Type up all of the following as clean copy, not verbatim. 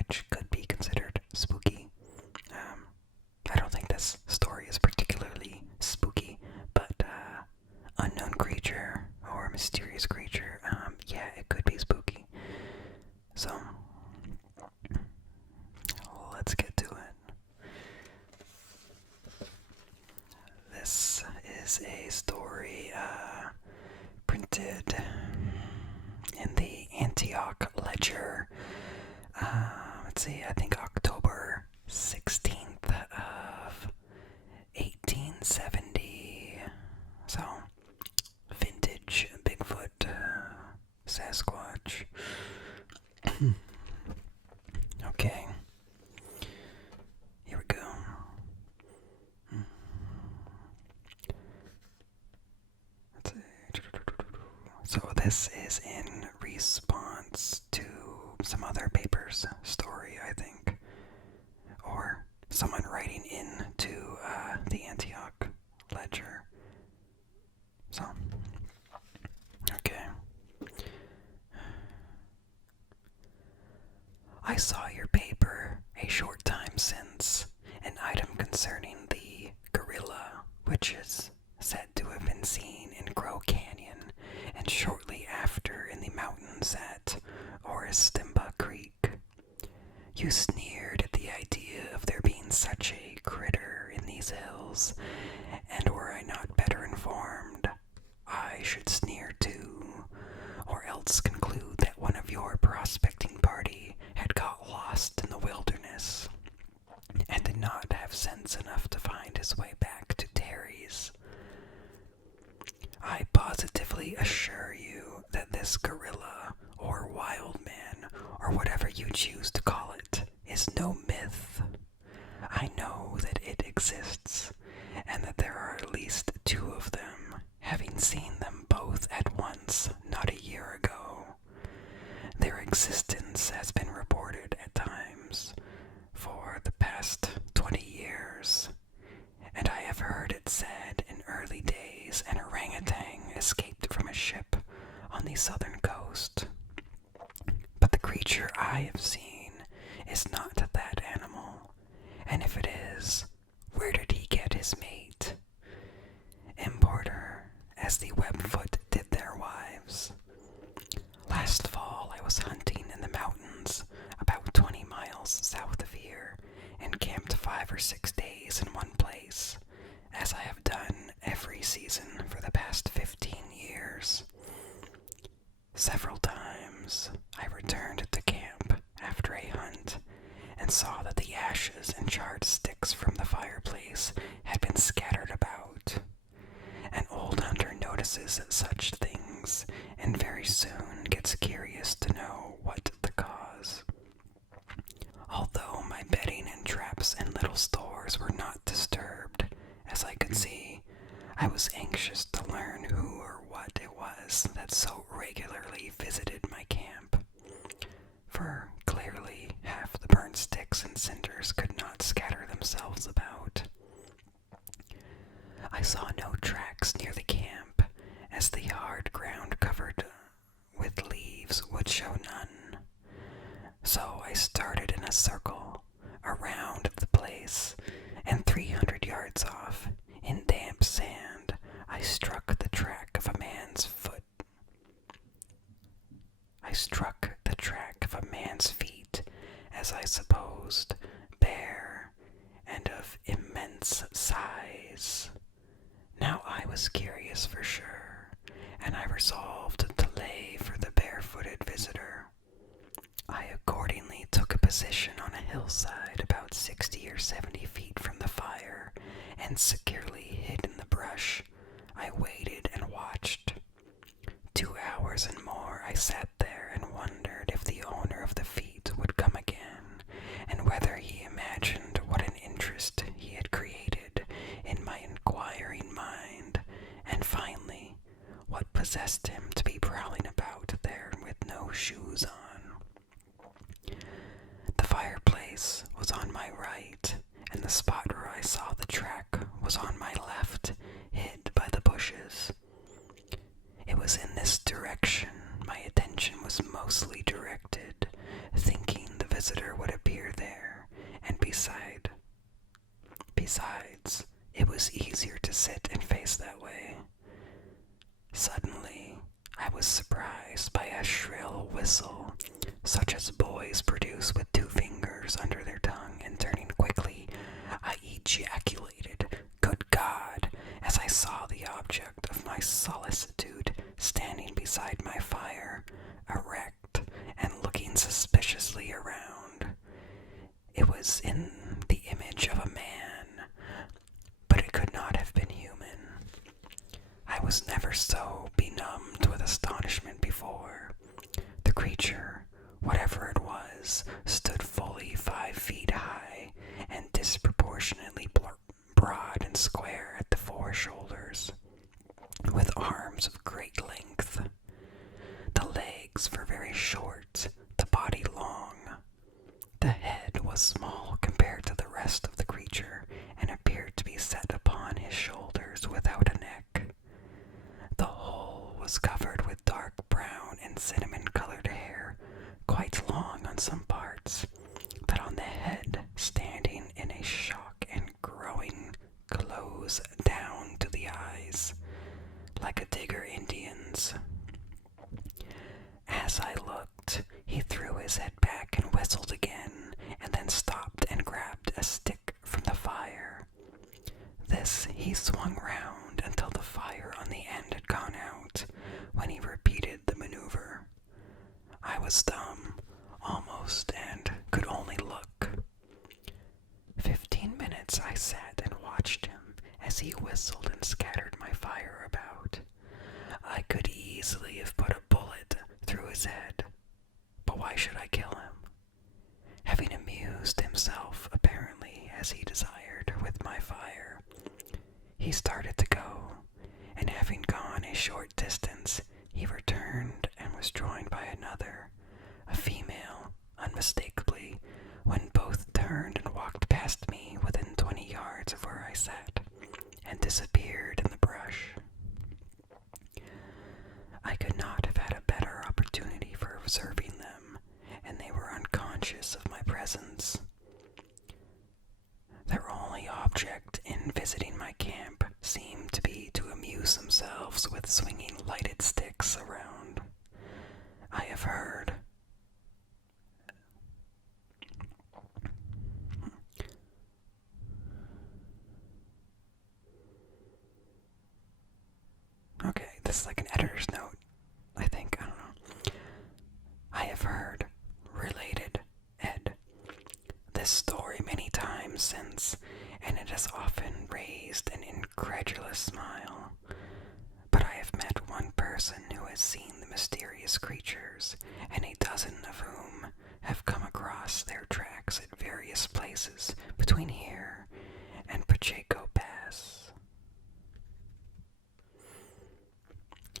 which could be considered spooky. I don't think this story is particularly spooky, but unknown creature or mysterious creature, yeah, it could be spooky. So, let's get to it. This is a story printed in the Antioch Ledger. Let's see, I think October 16th of 1870. So, vintage Bigfoot, Sasquatch. Okay. Here we go. Let's see. So this is in response to some other paper's story, I think. Or someone writing in to the Antioch Ledger. So, okay. I saw your paper a short time since, an item concerning the gorilla, which is said to have been seen in Crow Canyon, and shortly after in the mountains at Oristimba Creek. You sneered at the idea of there being such a critter in these hills, and were I not better informed, I should sneer too, or else conclude that one of your prospecting party had got lost in the wilderness, and did not have sense enough to find his way back to Terry's. I positively assure you that this gorilla, or wild man, or whatever you choose to call it, is no myth. I know that it exists, and that there are at least 2 of them, having seen them both at once not a year ago. Their existence has been reported at times for the past 20 years, and I have heard it said in early days an orangutan escaped from a ship on the southern coast. But the creature I have seen is not that animal, and if it is, where did he get his mate? Importer, as the Webfoot did their wives. Last fall I was hunting in the mountains about 20 miles south of here, and camped 5 or 6 days in one place, as I have done every season for the past 15 years. Several times I returned to camp after a hunt, and saw that the ashes and charred sticks from the fireplace had been scattered about. An old hunter notices such things, and very soon gets curious to know what the cause. Although my bedding and traps and little stores were not disturbed, as I could see, I was anxious to learn who or what it was that so regularly visited my camp. For clearly half the burnt sticks and cinders could not scatter themselves about. I saw no tracks near the camp, as the hard ground covered with leaves would show none. So I started in a circle around the place, and 300 yards off, in damp sand, I struck the track of a man's foot. I struck the track of a man's feet, as I supposed, bare and of immense size. Now I was curious for sure, and I resolved to lay for the barefooted visitor. I accordingly took a position on a hillside about 60 or 70 feet from the fire, and securely hid in the brush, I waited and watched. 2 hours and more I sat there and wondered if the owner of the feet would come again, and whether he imagined what an interest he had created in my inquiring mind, and finally, what possessed him to be prowling about there with no shoes on. The fireplace was on my right, and the spot where I saw the track was on my left, hid by the bushes. It was in this direction my attention was mostly directed, thinking the visitor would appear there, and besides, it was easier to sit and face that way. Suddenly, I was surprised by a shrill whistle, such as boys produce with 2 fingers under their tongue, and turning quickly, I ejaculated, "Good God," as I saw the object of my solicitude standing beside my fire, erect and looking suspiciously around. It was in the image of a man, but it could not have been human. I was never so benumbed with astonishment before. The creature, whatever it was, stood fully 5 feet high and disproportionately broad and square at the foreshoulders, with arms of great length. The legs were very short, the body long. The head was small compared to the rest of the creature, and appeared to be set upon his shoulders without a neck. The whole was covered with dark brown and cinnamon-colored hair, quite long on some parts, but on the head standing in a shock and growing close down to the eyes, like a Digger Indian's. As I looked, he threw his head back and whistled again, and then stopped and grabbed a stick from the fire. This he swung round until the fire on the end had gone out, when he repeated the maneuver. I was dumb, almost, and could only look. 15 minutes I sat and watched him as he whistled and scattered my fire about. I could easily have put a bullet through his head, but why should I kill him? Having amused himself, apparently, as he desired, with my fire, he started to go, and having gone a short distance, he returned and was joined by another, a female, unmistakably, when both turned and walked past me within 20 yards of where I sat, and disappeared in the brush. I could not have had a better opportunity for observing them, and they were unconscious of my presence. Their only object in visiting my camp seemed to be to amuse themselves with swinging lighted sticks around. I have heard. Okay, this is like an editor's note, I think. I don't know. I have heard, related Ed, this story many times since, and it has often raised an incredulous smile. But I have met one person who has seen the mysterious creatures, and a dozen of whom have come across their tracks at various places between here and Pacheco Pass.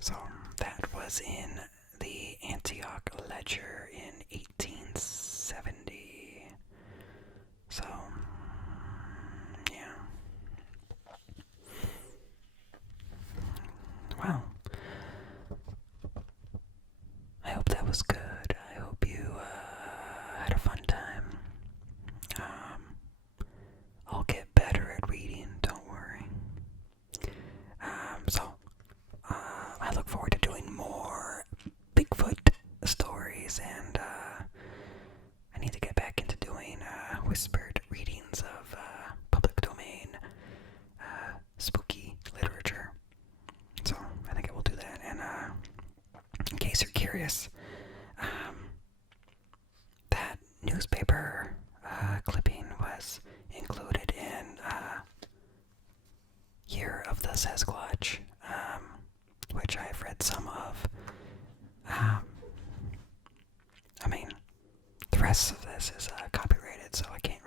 So that was in the Antioch Ledger in 1870. So, yeah. Well, I hope that was good. I hope you had a fun time. I'll get better at reading, don't worry. I look forward to doing more Bigfoot stories, and I need to get back into doing whispered readings of public domain spooky literature. So I think I will do that. And in case you're curious, that newspaper clipping was included in Year of the Sasquatch, which I've read some of. I mean, the rest of this is copyrighted, so I can't